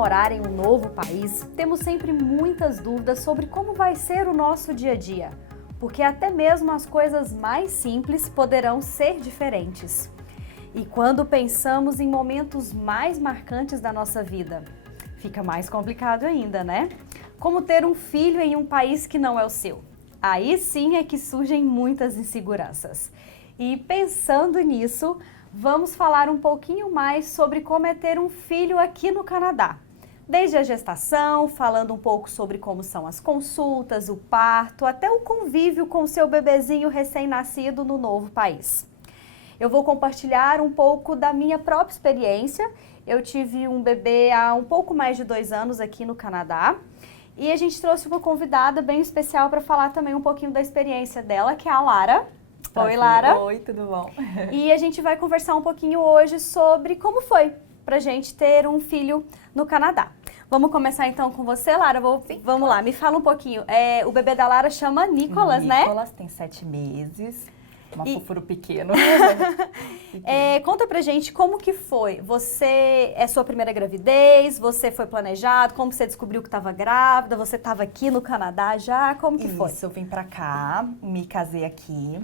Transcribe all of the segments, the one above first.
morar em um novo país, temos sempre muitas dúvidas sobre como vai ser o nosso dia a dia, porque até mesmo as coisas mais simples poderão ser diferentes. E quando pensamos em momentos mais marcantes da nossa vida, fica mais complicado ainda, né? Como ter um filho em um país que não é o seu. Aí sim é que surgem muitas inseguranças. E pensando nisso, vamos falar um pouquinho mais sobre como é ter um filho aqui no Canadá. Desde a gestação, falando um pouco sobre como são as consultas, o parto, até o convívio com o seu bebezinho recém-nascido no novo país. Eu vou compartilhar um pouco da minha própria experiência. Eu tive um bebê há um pouco mais de 2 anos aqui no Canadá. E a gente trouxe uma convidada bem especial para falar também um pouquinho da experiência dela, que é a Lara. Oi, Lara. Oi, tudo bom? E a gente vai conversar um pouquinho hoje sobre como foi pra gente ter um filho no Canadá. Vamos começar então com você, Lara? Vamos lá, me fala um pouquinho. O bebê da Lara chama Nicolas, né? Nicolas tem 7 meses, fofuro pequeno. Conta pra gente como que foi. É sua primeira gravidez? Você foi planejado? Como você descobriu que estava grávida? Você estava aqui no Canadá já? Como que foi? Isso, eu vim pra cá, me casei aqui.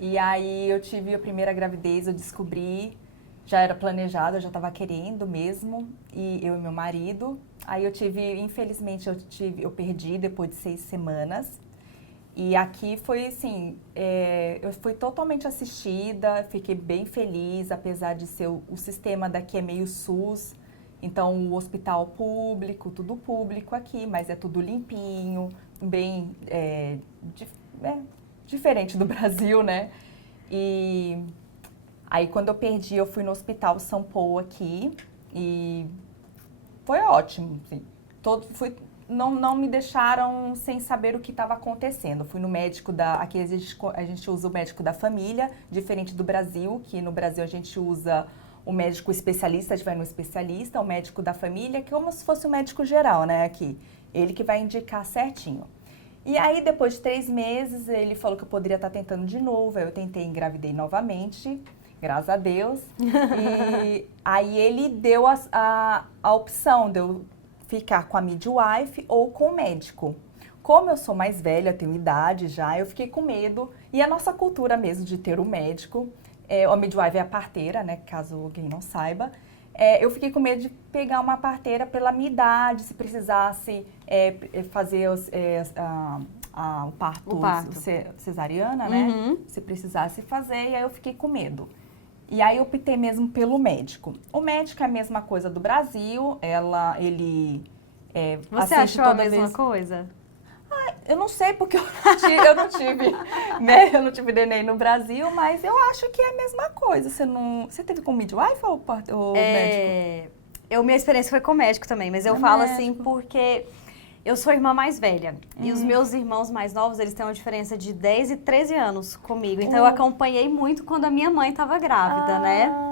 E aí eu tive a primeira gravidez, eu descobri, já era planejado, eu já estava querendo mesmo, e eu e meu marido. Aí infelizmente eu perdi depois de 6 semanas. E aqui foi assim, eu fui totalmente assistida, fiquei bem feliz, apesar de ser o sistema daqui é meio SUS. Então o hospital público, tudo público aqui, mas é tudo limpinho, bem diferente do Brasil, né? E aí quando eu perdi, eu fui no Hospital São Paulo aqui e foi ótimo, assim. Não me deixaram sem saber o que estava acontecendo. Fui no médico aqui a gente usa o médico da família, diferente do Brasil, que no Brasil a gente usa o médico especialista, a gente vai no especialista, o médico da família, que é como se fosse o médico geral, né, aqui. Ele que vai indicar certinho. E aí, depois de 3 meses, ele falou que eu poderia estar tentando de novo. Aí eu tentei, engravidei novamente, graças a Deus. E aí ele deu a opção de eu ficar com a midwife ou com o médico. Como eu sou mais velha, tenho idade já, eu fiquei com medo. E a nossa cultura mesmo de ter o médico, a midwife é a parteira, né, caso alguém não saiba. Eu fiquei com medo de pegar uma parteira pela minha idade, se precisasse fazer o parto cesariana, né? Uhum. Se precisasse fazer, e aí eu fiquei com medo. E aí eu optei mesmo pelo médico. O médico é a mesma coisa do Brasil, ele Você assiste achou a toda mesma vez. coisa? Eu não sei porque eu não tive, né? Eu não tive neném no Brasil, mas eu acho que é a mesma coisa. Você teve com midwife ou médico? Minha experiência foi com médico também, mas eu falo assim porque eu sou a irmã mais velha. E os meus irmãos mais novos, eles têm uma diferença de 10 e 13 anos comigo. Então eu acompanhei muito quando a minha mãe estava grávida, né?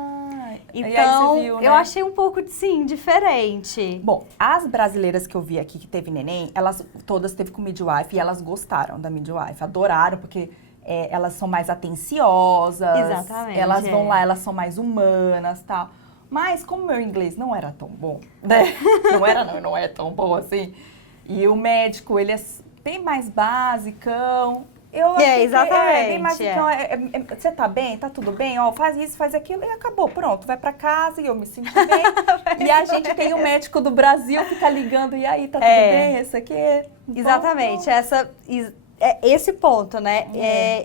Então, viu, né? eu achei um pouco, sim, diferente. Bom, as brasileiras que eu vi aqui que teve neném, elas todas teve com midwife e elas gostaram da midwife, adoraram, porque elas são mais atenciosas. Exatamente. Elas vão lá, elas são mais humanas e tal. Mas como meu inglês não era tão bom, né? Não é tão bom assim. E o médico, ele é bem mais basicão. Eu achei exatamente. bem mais, então, você tá bem? Tá tudo bem? Ó, faz isso, faz aquilo e acabou. Pronto, vai pra casa e eu me sinto bem. E a gente tem o médico do Brasil, fica ligando, e aí, tá tudo bem? Esse aqui é... Exatamente, esse ponto, né?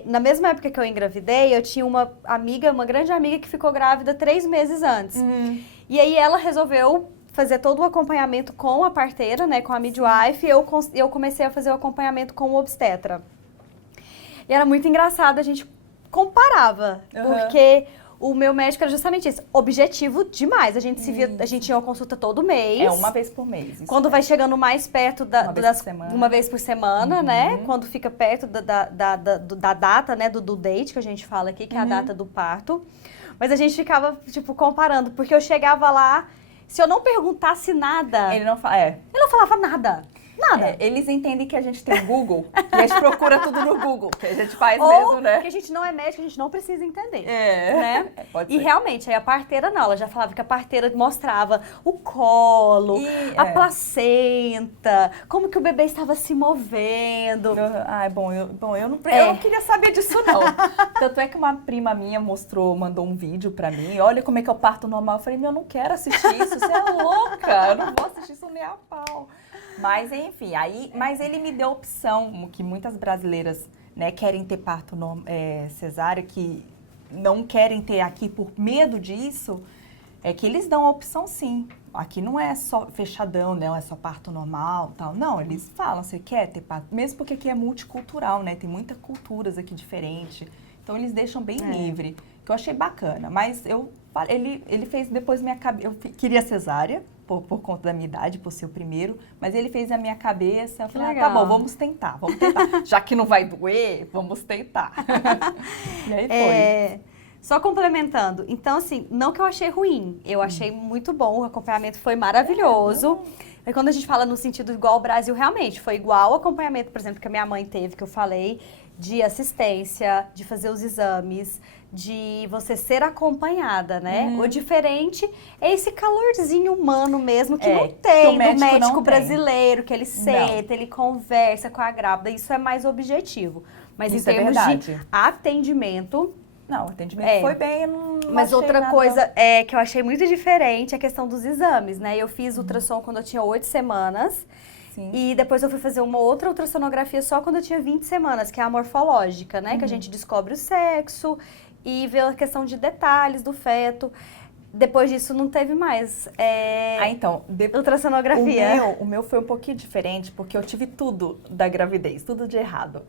Na mesma época que eu engravidei, eu tinha uma grande amiga que ficou grávida 3 meses antes. E aí ela resolveu fazer todo o acompanhamento com a parteira, né? Com a midwife, e eu comecei a fazer o acompanhamento com o obstetra. E era muito engraçado, a gente comparava, porque o meu médico era justamente isso, objetivo demais. A gente se via, a gente tinha uma consulta todo mês. Uma vez por mês. Quando vai chegando mais perto uma vez por semana, né? Quando fica perto da data, né? Do date que a gente fala aqui, que é a data do parto. Mas a gente ficava, tipo, comparando, porque eu chegava lá, se eu não perguntasse nada... Ele não falava nada. Nada. Eles entendem que a gente tem Google e a gente procura tudo no Google, que a gente faz Ou mesmo, né? que a gente não é médico, a gente não precisa entender. Né? E realmente, aí a parteira não, ela já falava que a parteira mostrava o colo, a placenta, como que o bebê estava se movendo. Eu não queria saber disso não. Tanto é que uma prima minha mandou um vídeo pra mim, olha como é que é o parto normal. Eu falei, eu não quero assistir isso, você é louca, eu não vou assistir isso nem a pau. Mas enfim, mas ele me deu a opção, que muitas brasileiras, né, querem ter parto cesárea, que não querem ter aqui por medo disso, é que eles dão a opção sim. Aqui não é só fechadão, não é só parto normal, tal. Não, eles falam, você quer ter parto? Mesmo porque aqui é multicultural, né? Tem muitas culturas aqui diferentes. Então eles deixam bem livre, que eu achei bacana. Mas ele fez depois minha cabeça. Eu queria cesárea, por conta da minha idade, por ser o primeiro, mas ele fez a minha cabeça. Eu falei, tá bom, vamos tentar. Já que não vai doer, vamos tentar. E aí foi. Só complementando, então assim, não que eu achei ruim, eu achei muito bom, o acompanhamento foi maravilhoso. E quando a gente fala no sentido igual ao Brasil, realmente, foi igual o acompanhamento, por exemplo, que a minha mãe teve, que eu falei, de assistência, de fazer os exames, de você ser acompanhada, né? O diferente é esse calorzinho humano mesmo, que não tem do médico brasileiro, que ele senta, ele conversa com a grávida, isso é mais objetivo. Mas em termos de atendimento... Não, o atendimento foi bem, eu não Mas outra coisa que eu achei muito diferente é a questão dos exames, né? Eu fiz ultrassom quando eu tinha 8 semanas. Sim. E depois eu fui fazer uma outra ultrassonografia só quando eu tinha 20 semanas, que é a morfológica, né? Que a gente descobre o sexo e vê a questão de detalhes do feto. Depois disso não teve mais ultrassonografia. O meu foi um pouquinho diferente, porque eu tive tudo da gravidez, tudo de errado.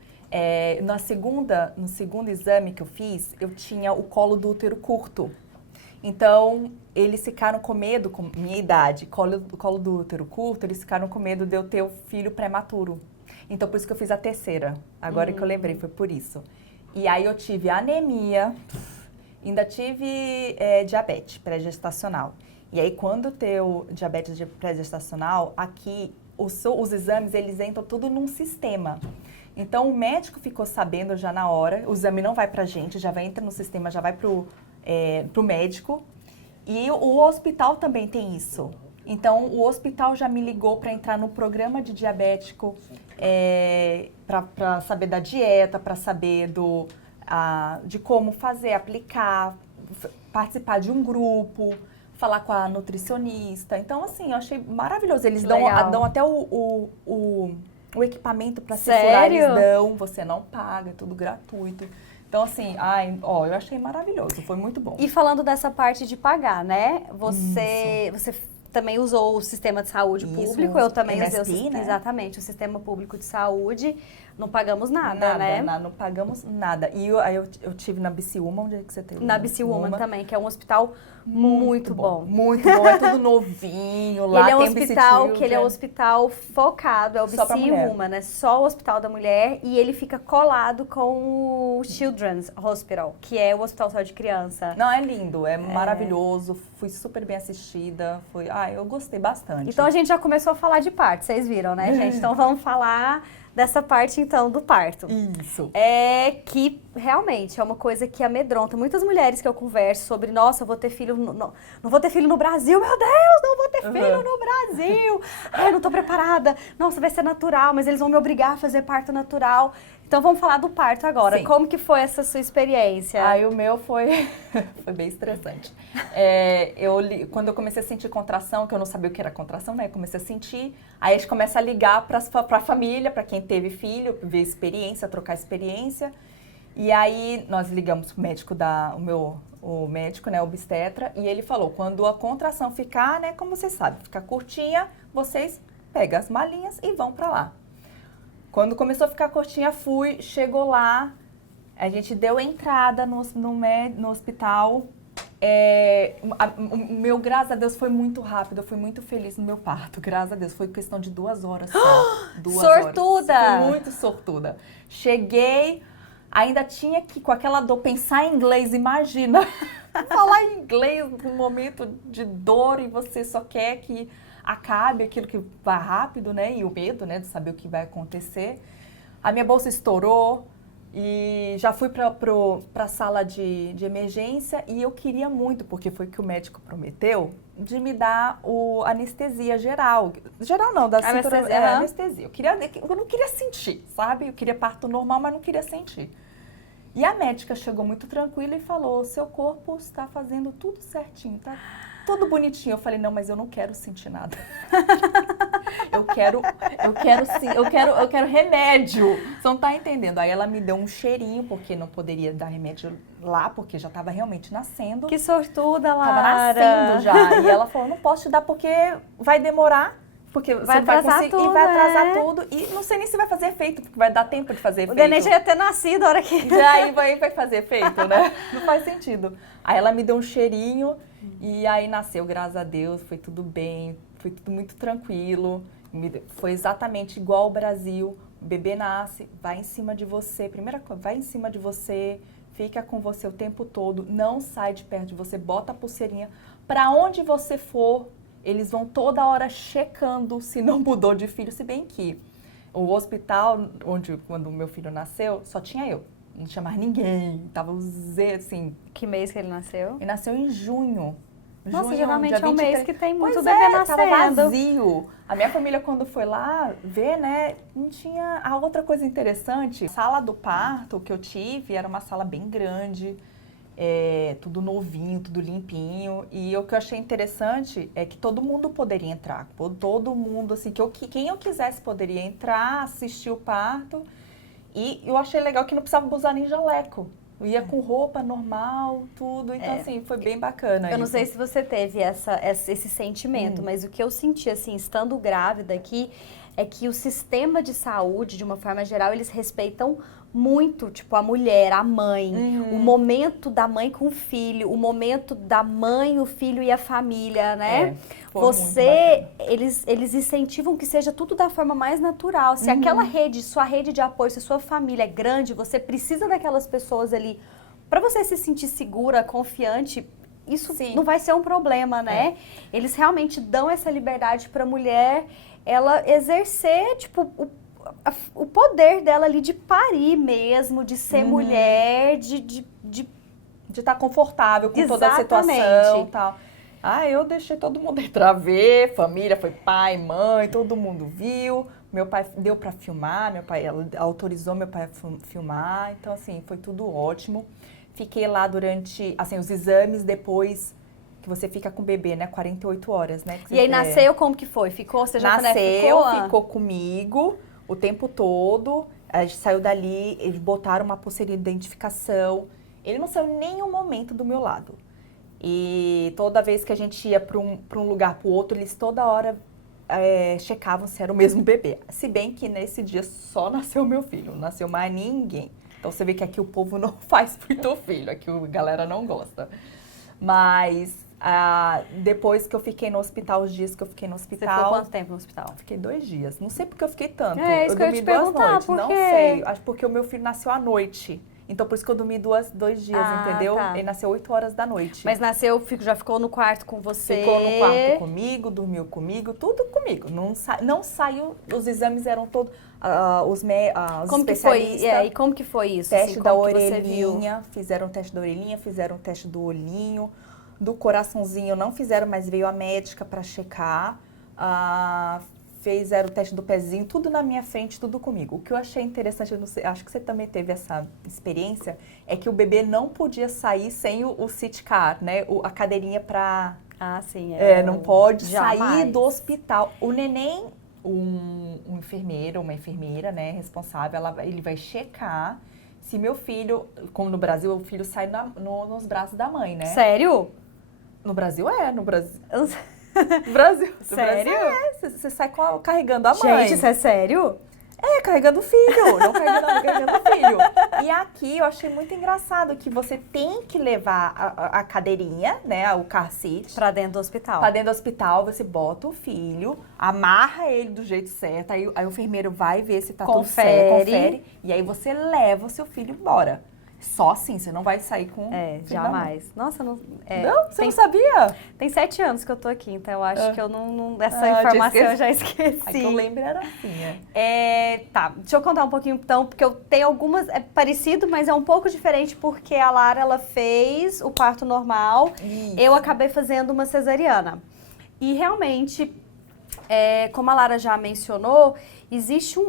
No segundo exame que eu fiz, eu tinha o colo do útero curto. Então, eles ficaram com medo, com minha idade, colo do útero curto, eles ficaram com medo de eu ter o filho prematuro. Então, por isso que eu fiz a terceira. Agora que eu lembrei, foi por isso. E aí eu tive anemia, ainda tive diabetes pré-gestacional. E aí, quando teu diabetes pré-gestacional, aqui, os exames, eles entram tudo num sistema. Então, o médico ficou sabendo já na hora, o exame não vai pra gente, já vai entrar no sistema, já vai pro médico. E o hospital também tem isso. Então, o hospital já me ligou para entrar no programa de diabético, para saber da dieta, para saber de como fazer, aplicar, participar de um grupo, falar com a nutricionista. Então, assim, eu achei maravilhoso. Eles dão até o equipamento para se furar, eles dão, você não paga, é tudo gratuito. Então, assim, eu achei maravilhoso, foi muito bom. E falando dessa parte de pagar, né? Você também usou o sistema de saúde público, eu também usei exatamente o sistema público de saúde. Não pagamos nada, né? Não pagamos nada. E eu tive na BC Woman, onde é que você teve? Na BC Woman também, que é um hospital muito bom. Muito bom, é tudo novinho lá. Ele é um hospital ele é um hospital focado, é o BC Woman, né? Só o Hospital da Mulher, e ele fica colado com o Children's Hospital, que é o Hospital só de criança. Não, é lindo, é maravilhoso, fui super bem assistida, eu gostei bastante. Então a gente já começou a falar de parto, vocês viram, né, gente? Então vamos falar dessa parte, então, do parto. Isso. Que realmente é uma coisa que amedronta muitas mulheres que eu converso sobre, nossa, eu vou ter filho, não vou ter filho no Brasil, meu Deus, não vou ter filho no Brasil. Ai, não tô preparada. Nossa, vai ser natural, mas eles vão me obrigar a fazer parto natural. Então vamos falar do parto agora. Sim. Como que foi essa sua experiência? O meu foi bem estressante. Quando eu comecei a sentir contração, que eu não sabia o que era contração, né? Eu comecei a sentir, aí a gente começa a ligar para a família, para quem teve filho, ver experiência, trocar experiência. E aí nós ligamos pro médico o médico, né, obstetra, e ele falou, quando a contração ficar, né, como você sabe, ficar curtinha, vocês pegam as malinhas e vão para lá. Quando começou a ficar curtinha, chegou lá, a gente deu entrada no hospital. O meu, graças a Deus, foi muito rápido, eu fui muito feliz no meu parto, graças a Deus, foi questão de 2 horas só. 2 sortuda! Horas. Fui muito sortuda. Cheguei, ainda tinha que, com aquela dor, pensar em inglês, imagina, falar em inglês num momento de dor e você só quer que acabe aquilo que vai rápido, né? E o medo, né, de saber o que vai acontecer. A minha bolsa estourou e já fui para a sala de emergência e eu queria muito, porque foi o que o médico prometeu, de me dar o anestesia geral. Geral não, da cintura, anestesia. Eu não queria sentir, sabe? Eu queria parto normal, mas não queria sentir. E a médica chegou muito tranquila e falou, seu corpo está fazendo tudo certinho, tá tudo bonitinho. Eu falei, não, mas eu não quero sentir nada. eu quero remédio. Você não tá entendendo. Aí ela me deu um cheirinho, porque não poderia dar remédio lá, porque já estava realmente nascendo. Que sortuda, Lara. Tava nascendo já. E ela falou, não posso te dar porque vai demorar. Porque vai atrasar tudo, e vai atrasar tudo. E não sei nem se vai fazer efeito, porque vai dar tempo de fazer efeito. O neném já ia ter nascido a hora que... Já aí vai fazer efeito, né? Não faz sentido. Aí ela me deu um cheirinho e aí nasceu, graças a Deus, foi tudo bem, foi tudo muito tranquilo. Foi exatamente igual ao Brasil. O bebê nasce, vai em cima de você, primeira coisa, vai em cima de você, fica com você o tempo todo, não sai de perto de você, bota a pulseirinha. Pra onde você for, eles vão toda hora checando se não mudou de filho, se bem que o hospital, quando o meu filho nasceu, só tinha eu. Não tinha mais ninguém, tava o Z, assim... Que mês que ele nasceu? Ele nasceu em junho. Nossa, geralmente é um mês que tem muito bebê nascendo. Tava vazio. A minha família, quando foi lá ver, né, não tinha... A outra coisa interessante, a sala do parto que eu tive era uma sala bem grande, tudo novinho, tudo limpinho. E o que eu achei interessante é que todo mundo poderia entrar. Todo mundo, assim, quem eu quisesse poderia entrar, assistir o parto. E eu achei legal que não precisava usar nem jaleco. Eu ia com roupa normal, tudo. Então, assim, foi bem bacana. Eu não sei se você teve esse sentimento, mas o que eu senti, assim, estando grávida aqui, é que o sistema de saúde, de uma forma geral, eles respeitam muito, tipo, a mulher, a mãe, o momento da mãe com o filho, o momento da mãe, o filho e a família, né? Eles incentivam que seja tudo da forma mais natural. Se aquela sua rede de apoio, se sua família é grande, você precisa daquelas pessoas ali para você se sentir segura, confiante. Isso não vai ser um problema, né? Eles realmente dão essa liberdade para a mulher, ela exercer, tipo, o poder dela ali de parir mesmo, de ser mulher, de estar confortável com toda a situação e tal. Eu deixei todo mundo entrar ver, família, foi pai, mãe, todo mundo viu. Meu pai deu para filmar, ela autorizou meu pai a filmar, então assim, foi tudo ótimo. Fiquei lá durante, assim, os exames depois que você fica com o bebê, né, 48 horas, né? E aí nasceu, como que foi? Ficou? Você já ficou comigo o tempo todo. A gente saiu dali, eles botaram uma pulseirinha de identificação. Ele não saiu em nenhum momento do meu lado. E toda vez que a gente ia para um lugar para o outro, eles toda hora checavam se era o mesmo bebê. Se bem que nesse dia só nasceu meu filho, não nasceu mais ninguém. Então você vê que aqui o povo não faz muito filho, aqui a galera não gosta. Mas depois que eu fiquei no hospital, os dias que eu fiquei no hospital... Você ficou quanto tempo no hospital? Fiquei 2 dias. Não sei porque eu fiquei tanto. Isso que eu ia te perguntar, por quê? Não sei. Acho porque o meu filho nasceu à noite. Então, por isso que eu dormi 2 dias, entendeu? Tá. Ele nasceu 8 horas da noite. Mas nasceu, já ficou no quarto com você? Ficou no quarto comigo, dormiu comigo, tudo comigo. Não saiu, os exames eram todos, os como especialistas. Que foi? E como que foi isso? Teste assim, da orelhinha, fizeram o teste da orelhinha, fizeram o teste do olhinho, do coraçãozinho não fizeram, mas veio a médica para checar. Fizeram o teste do pezinho, tudo na minha frente, tudo comigo. O que eu achei interessante, eu não sei, acho que você também teve essa experiência, é que o bebê não podia sair sem o sit car, né? A cadeirinha para... sim. Não pode sair do hospital. O neném, um enfermeiro, uma enfermeira, né, responsável, ele vai checar se meu filho, como no Brasil, o filho sai nos braços da mãe, né? Sério? No Brasil no Brasil. No Brasil. Sério? Você sai carregando a mãe. Gente, isso é sério? Carregando o filho, não carregando o filho. E aqui eu achei muito engraçado que você tem que levar a cadeirinha, né, o car seat. Pra dentro do hospital. Pra dentro do hospital, você bota o filho, amarra ele do jeito certo, aí o enfermeiro vai ver se tá tudo certo, confere, e aí você leva o seu filho embora. Só assim, você não vai sair com... jamais. Nossa, não... Não, você não sabia? Tem 7 anos que eu tô aqui, então eu acho que eu essa informação eu já esqueci. A que eu lembro era assim, Tá, deixa eu contar um pouquinho então, porque eu tenho algumas, é parecido, mas é um pouco diferente, porque a Lara, ela fez o parto normal, eu acabei fazendo uma cesariana. E realmente, como a Lara já mencionou, existe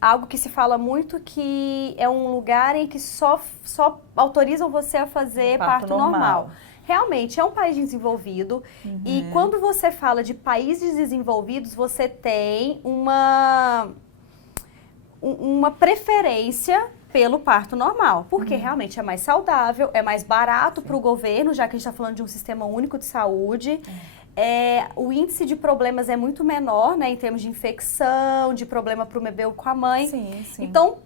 algo que se fala muito, que é um lugar em que só autorizam você a fazer parto normal. Realmente, é um país desenvolvido e quando você fala de países desenvolvidos, você tem uma preferência pelo parto normal, porque realmente é mais saudável, é mais barato para o governo, já que a gente está falando de um sistema único de saúde. O índice de problemas é muito menor, né, em termos de infecção, de problema para o bebê ou com a mãe. Sim. Então,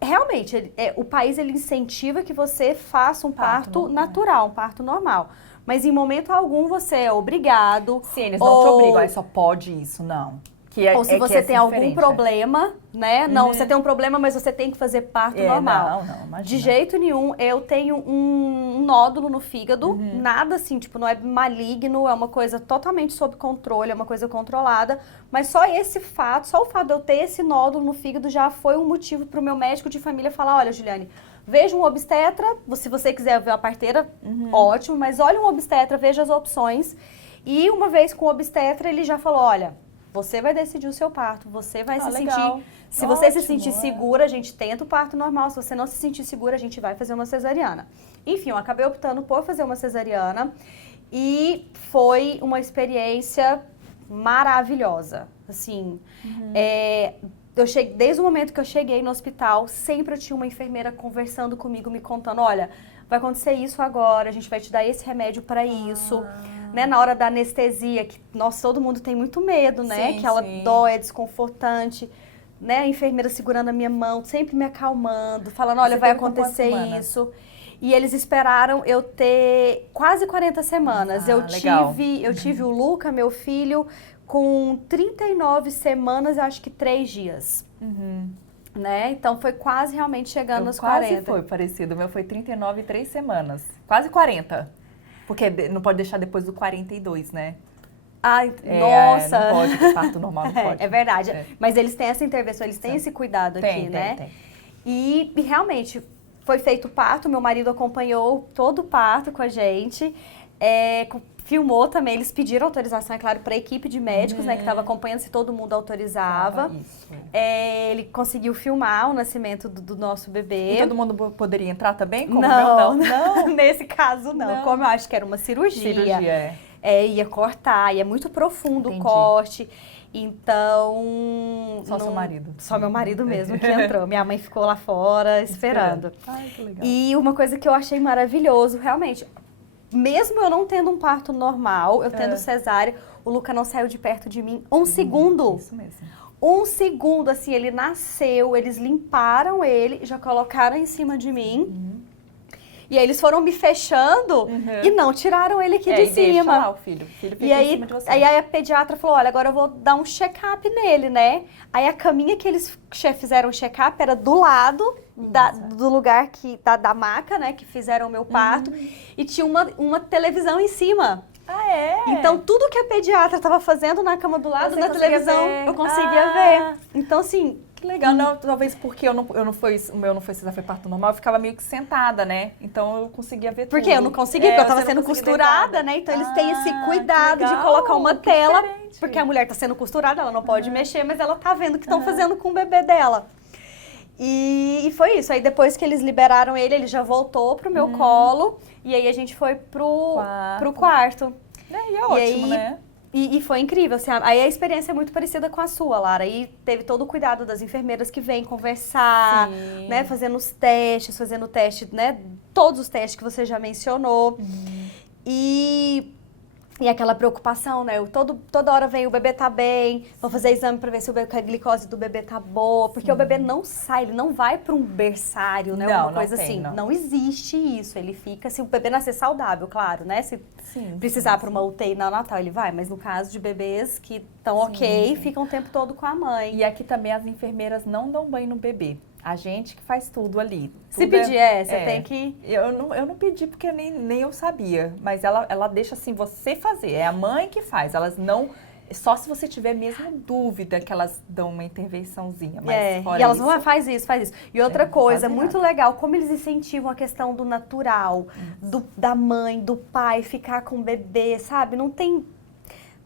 realmente, o país ele incentiva que você faça um parto natural, um parto normal. Mas em momento algum você é obrigado. Sim, eles não te obrigam, só pode isso, não. Ou se você tem algum problema, né? Não, você tem um problema, mas você tem que fazer parto normal. Não, imagina. De jeito nenhum, eu tenho um nódulo no fígado, nada assim, tipo, não é maligno, é uma coisa totalmente sob controle, é uma coisa controlada, mas só o fato de eu ter esse nódulo no fígado já foi um motivo para o meu médico de família falar, olha, Juliane, veja um obstetra, se você quiser ver a parteira, ótimo, mas olha um obstetra, veja as opções. E uma vez com o obstetra, ele já falou, olha, você vai decidir o seu parto, você vai se sentir... Se você se sentir segura, a gente tenta o parto normal. Se você não se sentir segura, a gente vai fazer uma cesariana. Enfim, eu acabei optando por fazer uma cesariana e foi uma maravilhosa. Assim, desde o momento que eu cheguei no hospital, sempre eu tinha uma enfermeira conversando comigo, me contando, olha, vai acontecer isso agora, a gente vai te dar esse remédio para isso. Né, na hora da anestesia, que todo mundo tem muito medo, né? Que ela dói, é desconfortante. Né, a enfermeira segurando a minha mão, sempre me acalmando, falando, olha, vai acontecer isso. E eles esperaram eu ter quase 40 semanas. Eu tive o Luca, meu filho, com 39 semanas, acho que 3 dias. Né? Então foi quase realmente chegando nas 40. Quase foi parecido. O meu foi 39 e 3 semanas. Quase 40. Porque não pode deixar depois do 42, né? Ai, nossa! Não pode, parto normal não pode. É verdade. Mas eles têm essa intervenção, eles têm esse cuidado aqui, né? Tem. E realmente, foi feito o parto, meu marido acompanhou todo o parto com a gente. Filmou também, eles pediram autorização, é claro, para a equipe de médicos, né, que estava acompanhando, se todo mundo autorizava. Ele conseguiu filmar o nascimento do nosso bebê. E todo mundo poderia entrar também? Como não. Nesse caso, não. Como eu acho que era uma cirurgia. Ia cortar, e é muito profundo o corte. Então... Só seu marido. Só meu marido mesmo que entrou. Minha mãe ficou lá fora esperando. Ai, que legal. E uma coisa que eu achei maravilhoso, realmente... Mesmo eu não tendo um parto normal, eu tendo cesárea, o Luca não saiu de perto de mim um segundo. Isso mesmo. Um segundo, assim, ele nasceu, eles limparam ele, já colocaram em cima de mim. E aí eles foram me fechando e não tiraram ele aqui de cima. Deixa lá o filho. O filho fica em cima de você. Aí a pediatra falou, olha, agora eu vou dar um check-up nele, né? Aí a caminha que eles fizeram o check-up era do lado do lugar da maca, né? Que fizeram o meu parto. E tinha uma televisão em cima. Ah, é? Então, tudo que a pediatra estava fazendo na cama do lado da televisão, eu conseguia ver. Então, assim... Que legal. Não, talvez porque o meu não foi cesárea, foi parto normal, eu ficava meio que sentada, né? Então, eu conseguia ver tudo. Porque eu não conseguia, porque eu estava sendo costurada, né? Então, eles têm esse cuidado de colocar uma tela, porque a mulher está sendo costurada, ela não pode mexer, mas ela tá vendo o que estão fazendo com o bebê dela. E foi isso. Aí, depois que eles liberaram ele, ele já voltou pro meu colo, e aí a gente foi pro quarto. E é ótimo, né? E foi incrível, assim, aí a experiência é muito parecida com a sua, Lara. Aí teve todo o cuidado das enfermeiras que vêm conversar, né, fazendo os testes, fazendo o teste, né, todos os testes que você já mencionou. E aquela preocupação, né, toda hora vem, o bebê tá bem, vou fazer exame pra ver se a glicose do bebê tá boa, porque o bebê não sai, ele não vai pra um berçário, né, uma coisa assim. Não existe isso, ele fica, se o bebê nascer saudável, claro, né, se precisar para uma UTI neonatal, ele vai, mas no caso de bebês que estão ficam o tempo todo com a mãe. E aqui também as enfermeiras não dão banho no bebê. A gente que faz tudo ali. Se Tudo pedir, você tem que... Eu não pedi porque nem eu sabia, mas ela deixa assim, você fazer. É a mãe que faz, elas não... Só se você tiver mesmo dúvida que elas dão uma intervençãozinha, mas fora e elas isso, vão, faz isso. E outra coisa, não fazem muito nada. legal, como eles incentivam a questão do natural, da mãe, do pai, ficar com o bebê, sabe?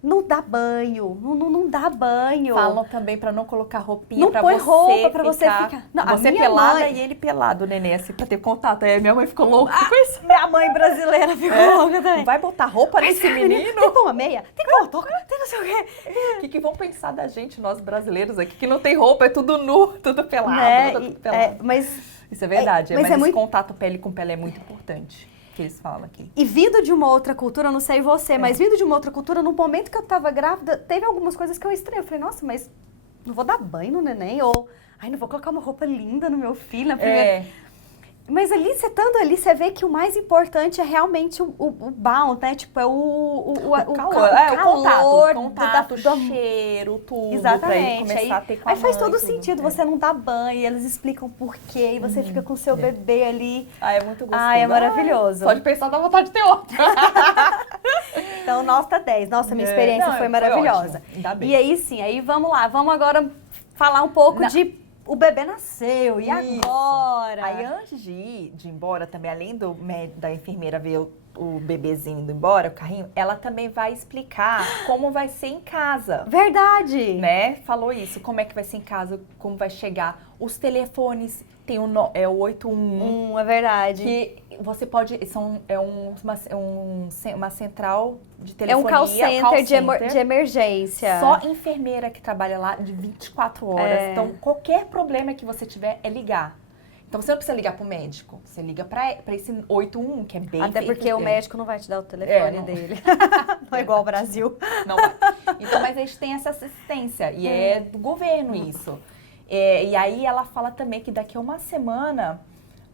Não dá banho, não dá banho. Falam também pra não colocar roupinha, Não pra põe você roupa pra você ficar. Não, a você minha pelada mãe- e ele pelado, o neném, assim, pra ter contato. Aí a minha mãe ficou louca com isso. Minha mãe brasileira ficou louca também. Vai botar roupa nesse menino? Tem que pôr uma meia? Tem que pôr uma touca? Tem não sei o quê. O que vão pensar da gente, nós brasileiros aqui, que não tem roupa, é tudo nu, tudo pelado, Né? tudo pelado. Mas Isso é verdade, mas mas é esse muito- contato pele com pele é muito importante, que eles falam aqui. E vindo de uma outra cultura, eu não sei você, mas vindo de uma outra cultura, no momento que eu tava grávida, teve algumas coisas que eu estranhei. Eu falei, nossa, mas não vou dar banho no neném? Ou, ai, não vou colocar uma roupa linda no meu filho na primeira... Mas ali, você estando ali, você vê que o mais importante é realmente o bound, né? Tipo, é o contato, cheiro, tudo. Exatamente. Pra ele começar a ter com a Aí faz mãe, todo tudo. sentido, você não dá banho, eles explicam por quê, e você fica com o seu bebê ali. É muito gostoso. Ai, é maravilhoso. Só de pensar, dá vontade de ter outro. Então, nota 10. Nossa, minha experiência foi maravilhosa. Ótimo. Ainda bem. E aí sim, aí vamos lá, vamos agora falar um pouco de o bebê nasceu, e Isso. agora? Aí antes de ir embora também, além da enfermeira ver o bebezinho indo embora, o carrinho, ela também vai explicar como vai ser em casa. Verdade! Né? Falou isso, como é que vai ser em casa, como vai chegar. Os telefones, tem o 811. É verdade. Que você pode, uma central de telefonia. É um call center, de emergência. Só enfermeira que trabalha lá de 24 horas. Então, qualquer problema que você tiver é ligar. Então, você não precisa ligar pro médico. Você liga pra esse 811, que é bem... Até porque o médico não vai te dar o telefone dele. Não é igual ao Brasil. Não vai. Então, mas a gente tem essa assistência. E é do governo isso. E aí, ela fala também que daqui a uma semana,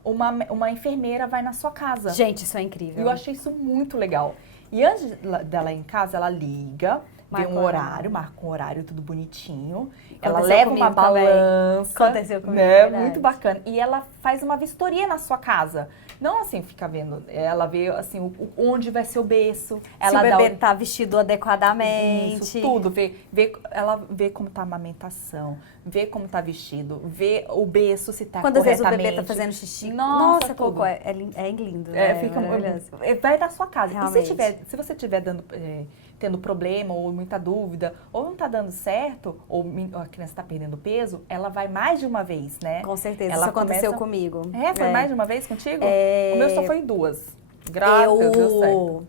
uma enfermeira vai na sua casa. Gente, isso é incrível. Eu achei isso muito legal. E antes dela ir em casa, ela liga, vê um horário, marca um horário, tudo bonitinho. Ela leva uma balança. Aconteceu comigo, né? Muito bacana. E ela faz uma vistoria na sua casa. Não assim, fica vendo. Ela vê, assim, onde vai ser o berço. Se o bebê tá vestido adequadamente. Isso, tudo. Ela vê como tá a amamentação, vê como tá vestido, vê o berço, se tá Quantas vezes o corretamente. bebê tá fazendo xixi. Nossa, Cocô, é lindo. Né? Fica vai da sua casa. Realmente. E se você estiver tendo problema ou muita dúvida, ou não tá dando certo, ou a criança tá perdendo peso, ela vai mais de uma vez, né? Com certeza, ela isso aconteceu comigo. Foi mais de uma vez contigo? O meu só foi 2. Graças, deu certo.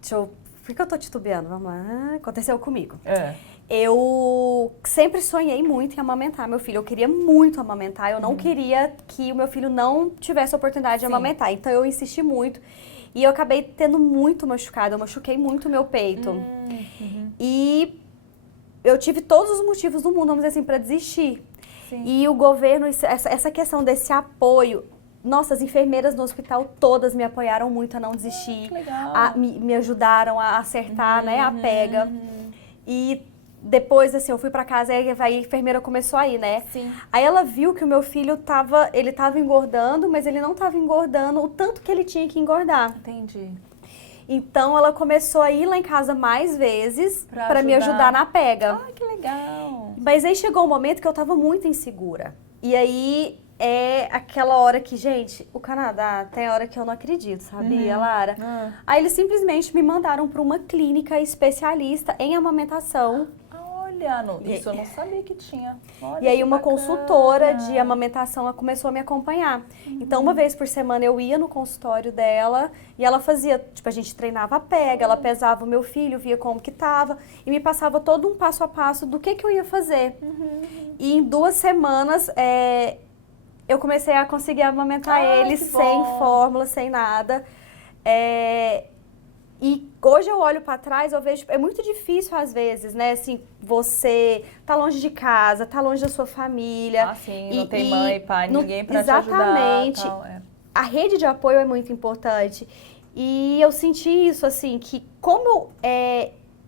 Deixa eu... Por que eu tô titubeando? Vamos lá. Aconteceu comigo. É. Eu sempre sonhei muito em amamentar meu filho. Eu queria muito amamentar. Eu não queria que o meu filho não tivesse a oportunidade de amamentar. Então, eu insisti muito. E eu acabei tendo muito machucado. Eu machuquei muito o meu peito. E eu tive todos os motivos do mundo, vamos dizer assim, para desistir. Sim. E o governo, essa questão desse apoio... Nossa, as enfermeiras no hospital todas me apoiaram muito a não desistir. Que legal. Me ajudaram a acertar, né, a pega. E depois, assim, eu fui pra casa e a enfermeira começou a ir, né? Sim. Aí ela viu que o meu filho ele tava engordando, mas ele não tava engordando o tanto que ele tinha que engordar. Entendi. Então, ela começou a ir lá em casa mais vezes pra me ajudar na pega. Ai, que legal. Mas aí chegou um momento que eu tava muito insegura. E aí... É aquela hora que, gente, o Canadá tem hora que eu não acredito, sabia, Lara? Aí eles simplesmente me mandaram para uma clínica especialista em amamentação. Olha, isso eu não sabia que tinha. Olha, E aí que uma bacana. consultora de amamentação ela começou a me acompanhar. Então, uma vez por semana eu ia no consultório dela e ela fazia, tipo, a gente treinava a pega, ela pesava o meu filho, via como que tava e me passava todo um passo a passo do que eu ia fazer. E em 2 semanas, eu comecei a conseguir amamentar ele sem fórmula, sem nada. E hoje eu olho pra trás, eu vejo... É muito difícil às vezes, né? Assim, você tá longe de casa, tá longe da sua família. Ah, sim, não tem mãe, pai, ninguém pra te ajudar. Exatamente. Tal, A rede de apoio é muito importante. E eu senti isso, assim, que como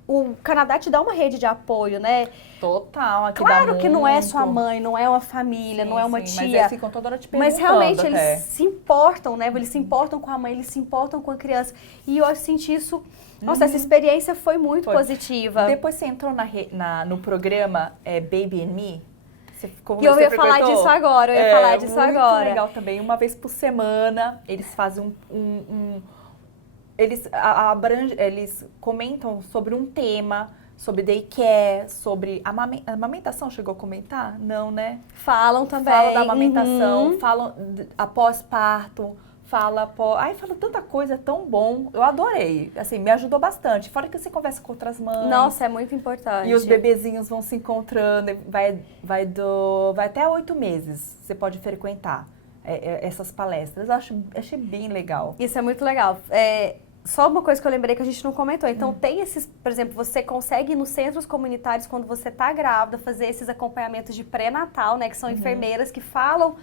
o Canadá te dá uma rede de apoio, né? Total, aqui Claro dá que não é muito. sua mãe, não é uma família, Sim, não é uma sim, tia. Mas eles ficam toda hora te perguntando Mas realmente até. eles se importam, né? Eles se importam com a mãe, eles se importam com a criança. E eu senti isso. Nossa, essa experiência foi muito positiva. Depois você entrou no programa Baby and Me. E eu ia falar disso agora, Muito legal também. Uma vez por semana, eles fazem eles comentam sobre um tema, sobre daycare, sobre amamentação. Chegou a comentar? Não, né? Falam também. Falam da amamentação, falam após parto. Fala tanta coisa, é tão bom. Eu adorei. Assim, me ajudou bastante. Fora que você conversa com outras mães. Nossa, é muito importante. E os bebezinhos vão se encontrando. Vai até 8 meses. Você pode frequentar essas palestras. Achei bem legal. Isso é muito legal. Só uma coisa que eu lembrei que a gente não comentou. Então, tem esses, por exemplo, você consegue ir nos centros comunitários, quando você está grávida, fazer esses acompanhamentos de pré-natal, né? Que são enfermeiras que falam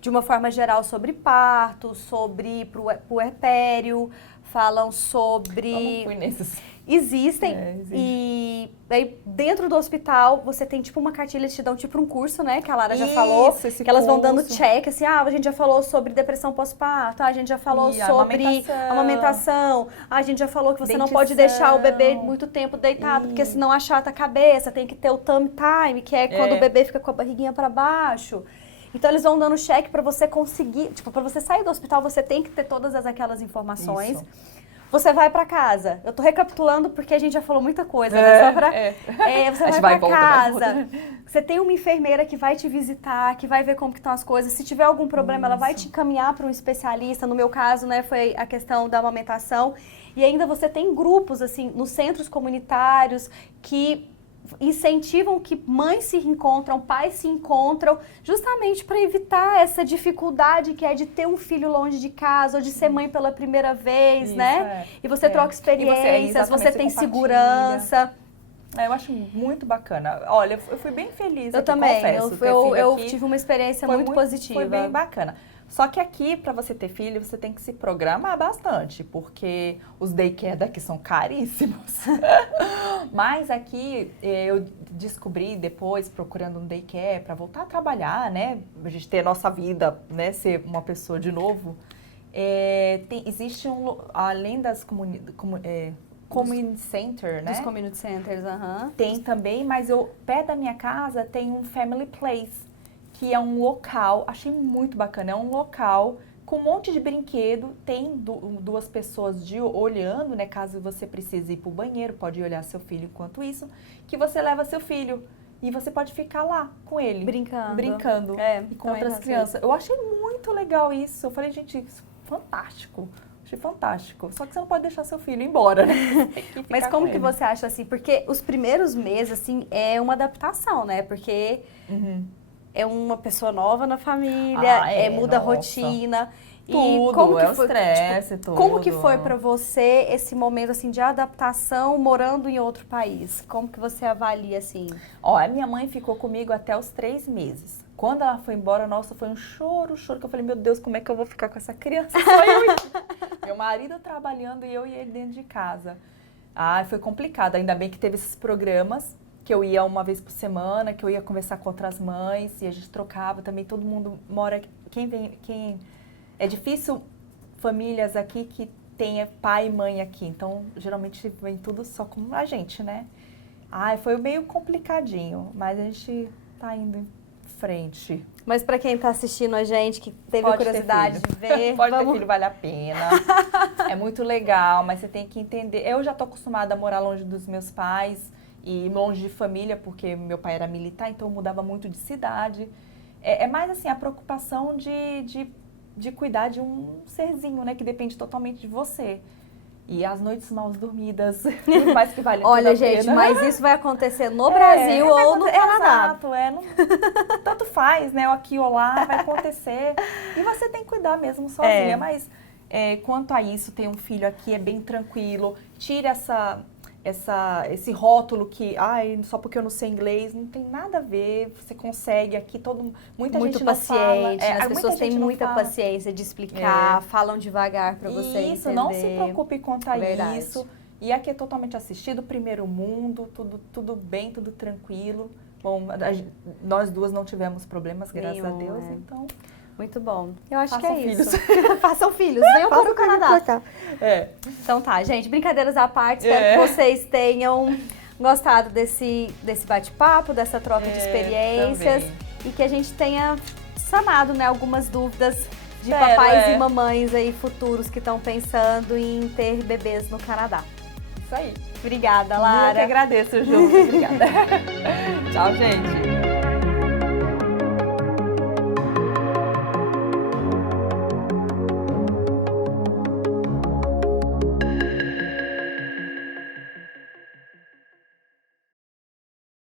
de uma forma geral sobre parto, sobre puerpério, falam sobre... Eu não fui nesses. Existem. Existe. E aí, dentro do hospital, você tem tipo uma cartilha, eles te dão tipo um curso, né? Que a Lara já falou. Que elas vão dando check, assim, a gente já falou sobre depressão pós-parto, a gente já falou sobre amamentação, a gente já falou que você não pode deixar o bebê muito tempo deitado, porque senão achata a cabeça, tem que ter o tummy time, que é quando o bebê fica com a barriguinha para baixo. Então, eles vão dando cheque para você conseguir, tipo, para você sair do hospital, você tem que ter todas aquelas informações. Isso. Você vai para casa. Eu tô recapitulando porque a gente já falou muita coisa, né? Só pra, você vai para casa. Você tem uma enfermeira que vai te visitar, que vai ver como que estão as coisas. Se tiver algum problema, ela vai te encaminhar para um especialista. No meu caso, né, foi a questão da amamentação. E ainda você tem grupos, assim, nos centros comunitários que incentivam que mães se reencontram, pais se encontram, justamente para evitar essa dificuldade que é de ter um filho longe de casa ou de ser mãe pela primeira vez, né? E você troca experiências, você tem segurança. Eu acho muito bacana. Olha, eu fui bem feliz. Eu aqui, também. Confesso, eu tive uma experiência muito positiva. Foi bem bacana. Só que aqui, para você ter filho, você tem que se programar bastante, porque os daycare daqui são caríssimos. Mas aqui, eu descobri depois, procurando um daycare, para voltar a trabalhar, né? A gente ter a nossa vida, né? Ser uma pessoa de novo. Existe além das community center, né? Dos community centers, Tem também, mas perto da minha casa tem um family place, que é um local, achei muito bacana, é um local com um monte de brinquedo, tem duas pessoas olhando, né, caso você precise ir para o banheiro, pode olhar seu filho enquanto isso, que você leva seu filho e você pode ficar lá com ele. Brincando. E com outras crianças. Eu achei muito legal isso, eu falei, gente, isso é fantástico. Achei fantástico. Só que você não pode deixar seu filho ir embora, né? Mas como que você acha, assim, porque os primeiros meses, assim, é uma adaptação, né, porque... É uma pessoa nova na família, muda a rotina. Tudo, e como que foi, estresse, tudo. Como que foi pra você esse momento, assim, de adaptação morando em outro país? Como que você avalia, assim? A minha mãe ficou comigo até os 3 meses. Quando ela foi embora, nossa, foi um choro, que eu falei, meu Deus, como é que eu vou ficar com essa criança? Só eu e meu marido trabalhando e eu e ele dentro de casa. Foi complicado, ainda bem que teve esses programas, que eu ia uma vez por semana, que eu ia conversar com outras mães e a gente trocava também, todo mundo mora, é difícil famílias aqui que tenha pai e mãe aqui, então geralmente vem tudo só com a gente, né? Foi meio complicadinho, mas a gente tá indo em frente. Mas para quem tá assistindo a gente, que teve a curiosidade de ver... Pode ter filho, vale a pena. É muito legal, mas você tem que entender. Eu já tô acostumada a morar longe dos meus pais, e longe de família, porque meu pai era militar, então eu mudava muito de cidade. É mais assim, a preocupação de cuidar de um serzinho, né, que depende totalmente de você. E as noites mal dormidas, muito mais que vale a pena. Olha, gente, mas isso vai acontecer no Brasil ou no Canadá. Exato, tanto faz, né, aqui ou lá, vai acontecer. E você tem que cuidar mesmo sozinha, mas quanto a isso, ter um filho aqui é bem tranquilo. Tira esse rótulo que, só porque eu não sei inglês, não tem nada a ver, você consegue aqui, muita gente não fala. As pessoas têm muita paciência de explicar, falam devagar para você isso, entender. Não se preocupe quanto a isso, E aqui é totalmente assistido, primeiro mundo, tudo bem, tudo tranquilo. Bom, nós duas não tivemos problemas, graças a Deus, então... Muito bom. Eu acho Façam que é isso. filhos. Façam filhos, venham para o Canadá. É. Então tá, gente, brincadeiras à parte, espero que vocês tenham gostado desse bate-papo, dessa troca de experiências e que a gente tenha sanado, né, algumas dúvidas de papais e mamães aí futuros que estão pensando em ter bebês no Canadá. Isso aí. Obrigada, Lara. Eu que agradeço, Ju. Obrigada. Tchau, gente.